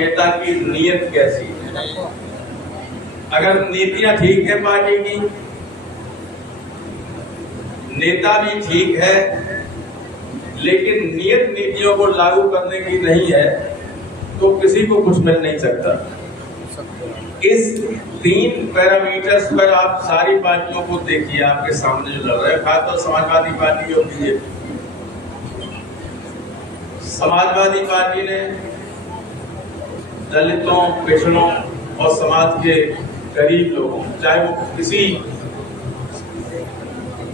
नेता की नीयत कैसी है। अगर नीतियां ठीक है पार्टी की, नेता भी ठीक है, लेकिन नियत नीतियों को लागू करने की नहीं है, तो किसी को कुछ मिल नहीं सकता। इस 3 पैरामीटर्स पर आप सारी पार्टियों को देखिए, आपके सामने जो लड़ रहे हैं, खासतौर समाजवादी पार्टी और बीजेपी। समाजवादी पार्टी ने दलितों, पिछड़ों और समाज के गरीब लोगों, चाहे वो किसी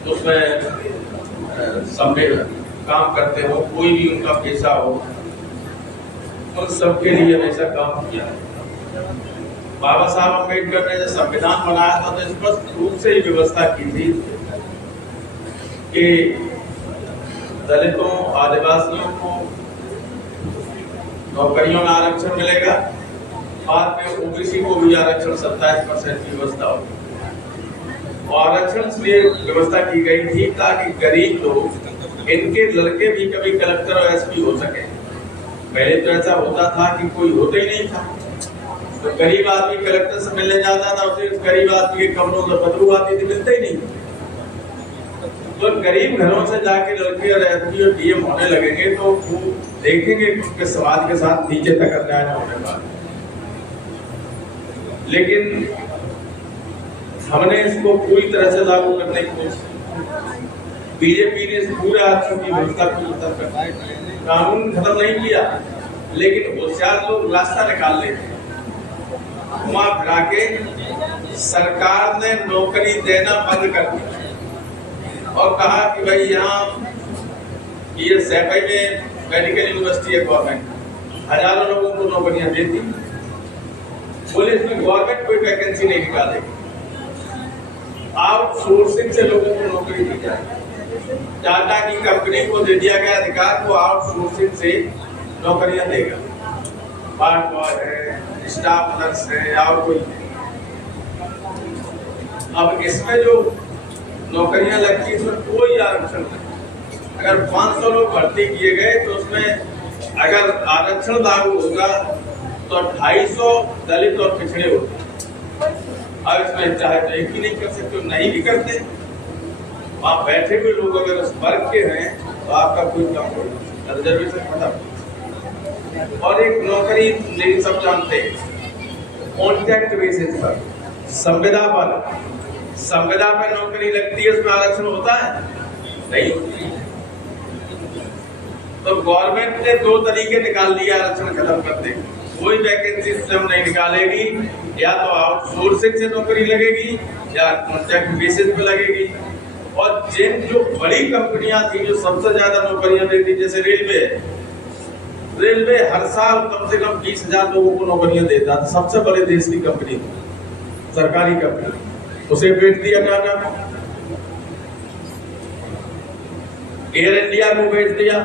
उसमें काम करते हो, कोई भी उनका पेशा हो, उन सबके लिए हमेशा काम किया। बाबा साहब अम्बेडकर ने जब संविधान बनाया था तो स्पष्ट रूप से ही व्यवस्था की थी कि दलितों, आदिवासियों को नौकरियों में आरक्षण मिलेगा, बाद में ओबीसी को भी आरक्षण 27% की व्यवस्था होगी। और आरक्षण इसलिए व्यवस्था की गई थी ताकि गरीब लोग, इनके लड़के भी कभी कलेक्टर और एसपी हो सके। पहले तो ऐसा होता था कि कोई होता ही नहीं था, तो गरीब आदमी कलेक्टर से मिलने जाता था, उसे गरीब आदमी के कमरों से बदबू आती थी, मिलते ही नहीं। तो गरीब घरों से जाके लड़के और एसपी और डीएम होने लगेंगे तो वो देखेंगे कि समाज के साथ नीचे तक अन्याय न होने वाला। लेकिन हमने इसको पूरी तरह से लागू करने की कोशिश, बीजेपी ने इस पूरे आरक्षण की व्यवस्था को खत्म कर, कानून खत्म नहीं किया, लेकिन होशियार लोग रास्ता निकाल लेते, घुमा फिरा के सरकार ने नौकरी देना बंद कर दिया और कहा कि भाई यहाँ ये सैफई में मेडिकल यूनिवर्सिटी है गवर्नमेंट, हजारों लोगों को नौकरियां देती, बोले इसमें गवर्नमेंट कोई वैकेंसी नहीं निकालेगी, आउटसोर्सिंग से लोगों को नौकरी दी जाएगी। टाटा की कंपनी को दे दिया गया अधिकार, वो आउटसोर्सिंग से नौकरियां देगा, वार्ड बॉय है, स्टाफ नर्स है और कोई। अब इसमें जो नौकरियां लगती है इसमें कोई आरक्षण नहीं। अगर 500 लोग भर्ती किए गए तो उसमें अगर आरक्षण लागू होगा तो 250 दलित और पिछड़े होते। अब इसमें चाहे तो एक ही नहीं कर सकते, नहीं भी करते, आप बैठे हुए लोग अगर उस वर्ग के हैं तो आपका कोई काम होगा, रिजर्वेशन खत्म। और एक नौकरी नहीं सब जानते हैं, कॉन्ट्रैक्ट बेसिस पर, संविदा पर नौकरी लगती है, उसमें आरक्षण होता है नहीं होती। तो गवर्नमेंट ने 2 तरीके निकाल दिए आरक्षण खत्म करते, कोई वैकेंसी सिस्टम नहीं निकालेगी, या तो आउटसोर्सिंग से नौकरी लगेगी या कॉन्ट्रैक्ट बेसिस पे लगेगी। और जिन जो बड़ी कंपनियां थी जो सबसे ज्यादा नौकरियां देती, जैसे रेलवे हर साल कम से कम 20,000 लोगों को नौकरियां देता था, सबसे बड़े देश की कंपनी, सरकारी कंपनी, उसे बेच दिया टाटा को, एयर इंडिया को बेच दिया,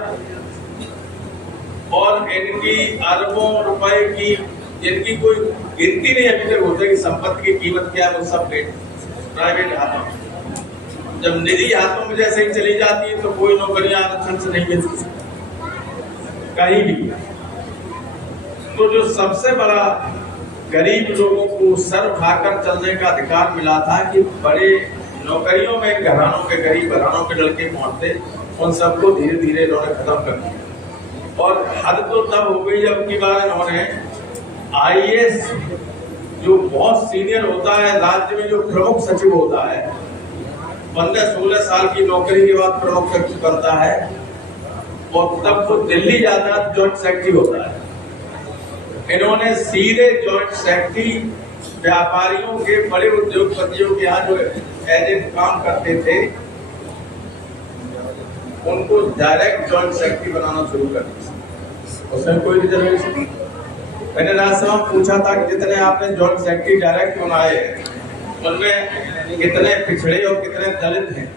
और इनकी अरबों रुपए की जिनकी कोई गिनती नहीं अभी तक होता कि संपत्ति की कीमत क्या है, वो सब प्राइवेट हाथों में। जब निजी हाथों में जैसे ही चली जाती है तो कोई नौकरियां आरक्षण से नहीं मिलती कहीं भी। तो जो सबसे बड़ा गरीब लोगों को सर उठाकर चलने का अधिकार मिला था कि बड़े नौकरियों में घरानों के, गरीब घरानों के लड़के पहुंचते, उन सबको धीरे धीरे इन्होंने खत्म कर दिया। और हद तो तब हो गई जब की बार इन्होंने आईएएस जो बहुत सीनियर होता है, राज्य में जो प्रमुख सचिव होता है, 15-16 साल की नौकरी के बाद प्रमुख सचिव बनता है, और तब वो दिल्ली जाता है, जॉइंट सेक्रेटरी होता है। इन्होंने सीधे जॉइंट सेक्रेटरी व्यापारियों के, बड़े उद्योगपतियों के यहाँ जो एजेंट काम करते थे, उनको डायरेक्ट जॉइंट सेक्रेटरी बनाना शुरू कर दिया, उसमें कोई रिजर्वेशन नहीं। मैंने राज्यसभा में पूछा था कि जितने आपने जॉइंट सेक्रेटरी डायरेक्ट बनाए उनमें कितने पिछड़े और कितने दलित हैं,